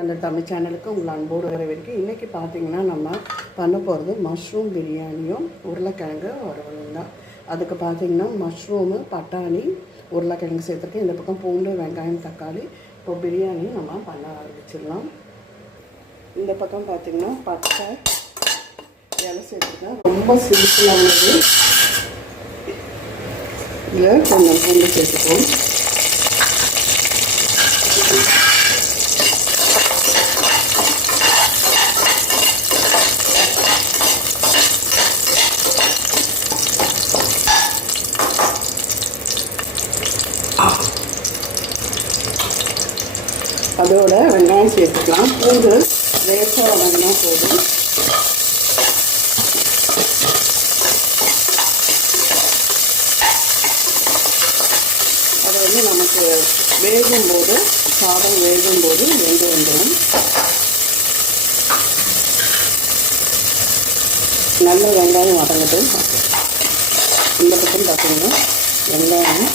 தந்த தமிழ் சேனலுக்கு உங்கள் அன்போடு வரைக்கும் இன்றைக்கி பார்த்தீங்கன்னா நம்ம பண்ண போகிறது மஷ்ரூம் பிரியாணியும் உருளைக்கிழங்கு வறுவலும் தான். அதுக்கு பார்த்தீங்கன்னா மஷ்ரூமு பட்டாணி உருளைக்கிழங்கு சேர்த்துட்டு இந்த பக்கம் பூண்டு வெங்காயம் தக்காளி இப்போ பிரியாணி நம்ம பண்ண ஆரம்பிச்சிடலாம். இந்த பக்கம் பார்த்திங்கன்னா பட்டை இலை சேர்த்துருக்கேன் ரொம்ப சிம்பிளானது. இதில் கொஞ்சம் பூண்டு சேர்த்துக்குவோம் அதோட வெங்காயம் சேர்த்துக்கலாம். பூண்டு லேசாக வதங்கினா போதும். அது வந்து நமக்கு வேகும்போது சாதம் வேகும்போது வெந்து வந்துடும். நல்ல வெங்காயம் வதங்கட்டும். இந்த பக்கம் பார்த்தீங்கன்னா வெங்காயம்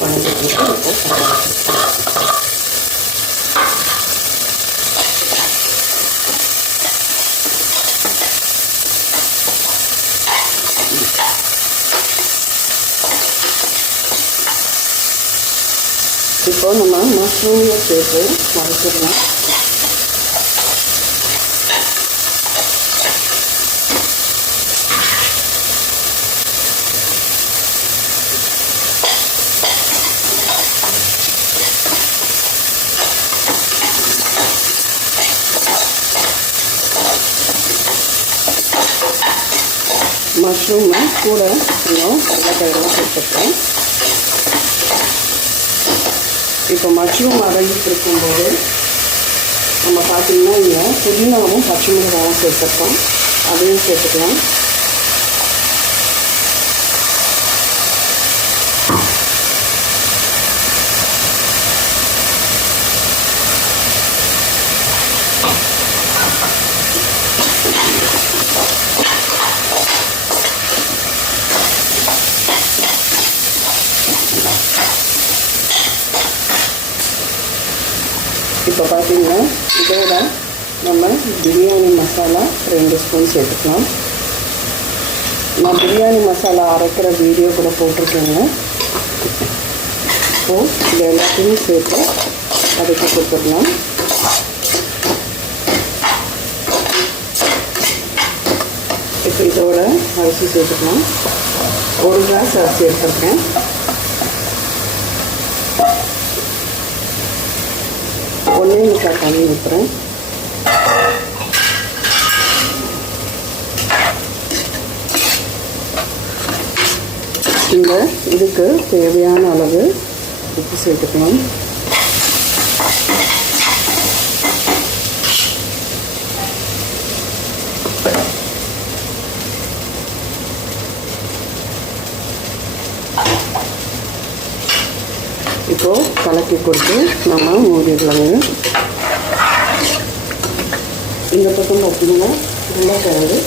வதங்கிட்டு இப்போ சாதம் இப்போ நம்ம மஷ்ரூமில் சேர்த்து வதக்கிடலாம் மஷ்ரூமை கூட இன்னும் வெள்ளைக்கிழலாம் சேர்த்துருக்கேன் இப்போ மஷ்ரூம் வதங்கிட்டு இருக்கும்போது நம்ம பார்த்தீங்கன்னா இங்கே புதினாவும் பச்சை மிளகாவும் சேர்த்துருக்கோம். அதையும் சேர்த்துக்கலாம். இப்போ பார்த்தீங்கன்னா இதோட நம்ம பிரியாணி மசாலா ரெண்டு ஸ்பூன் சேர்த்துக்கலாம் நான் பிரியாணி மசாலா அரைக்கிற வீடியோ கூட போட்டிருக்கேங்க. இப்போது இது எல்லாத்தையும் சேர்த்து அதுக்கு கொடுத்துடலாம். இப்போ இதோட அரிசி சேர்த்துக்கலாம். ஒரு கிளாஸ் அரிசி எடுத்துருக்கேன். ஒன்றே முக்கால் தண்ணி ஊற்றுறேன் இந்த இதுக்கு தேவையான அளவு உப்பு சேர்த்துக்கலாம். இப்போது கலக்கி கொடுத்து நம்ம மூடிடலாங்க. இந்த பக்கம் பார்த்தீங்கன்னா நல்லா கிழங்கு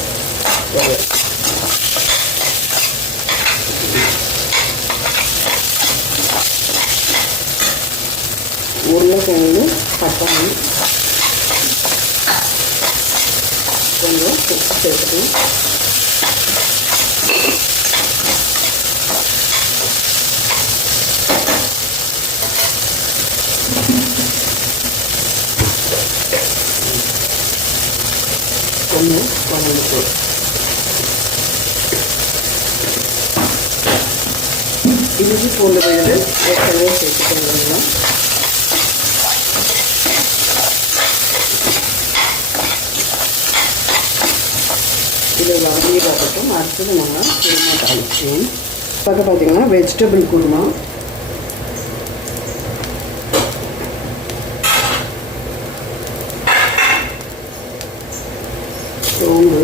உருளைக்கிழங்கு பட்டாணி கொஞ்சம் சேர்த்துக்கணும் கொஞ்சம் குழம்புக்கு இஞ்சி பூண்டு விழுந்து ஏற்கனவே சேர்த்துக்கோங்க இது பார்த்துட்டோம் அடுத்தது நம்ம குருமா தாளிச்சிடுவோம் பக்கம் பார்த்தீங்கன்னா வெஜிடபிள் குருமா சோம்பு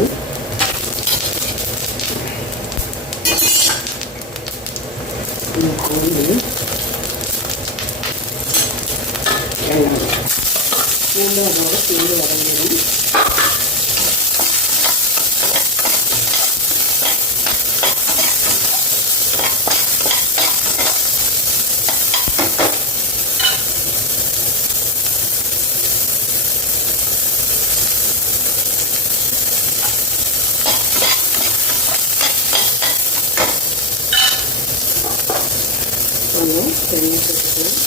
பூண்டு வெங்காயம் பூண்டு அதோட பூண்டு வதங்கிடும் கொஞ்சம் தண்ணி சேர்த்துக்கலாம்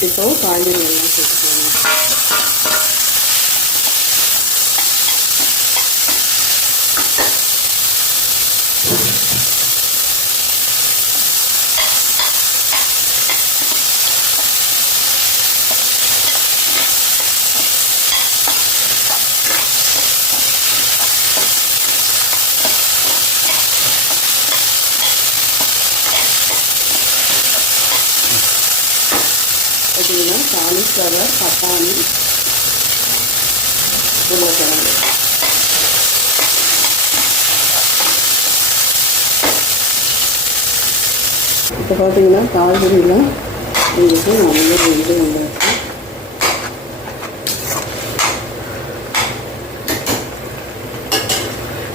இப்போ காய்கறி எல்லாம் சேர்த்துக்கலாம் பார்த்தீங்கன்னா காலிஃப்ளவர் பட்டாணி உருளைக்கிழங்கு இப்போ பார்த்தீங்கன்னா காய்கறிலாம் உங்களுக்கு நிறைய இது வந்துருக்கு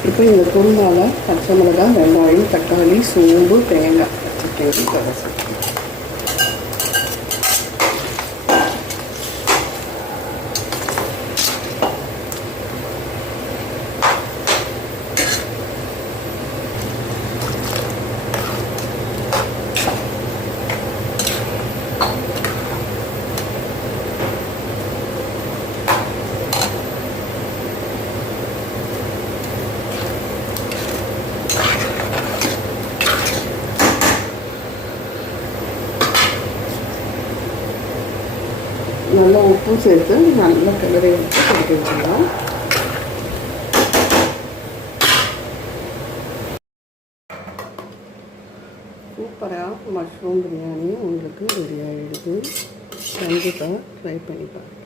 இப்போ இந்த குருமால பச்சை மிளகாய் வெங்காயம் தக்காளி சோம்பு தேங்காய் வச்சுருக்கேன். கதை நல்லா உப்பும் சேர்த்து நல்லா கிளறி விட்டு கொதிக்க வச்சுக்கலாம் சூப்பராக மஷ்ரூம் பிரியாணி உங்களுக்கு ரெடி ஆகிடுது கண்டிப்பாக ட்ரை பண்ணி பாருங்கள்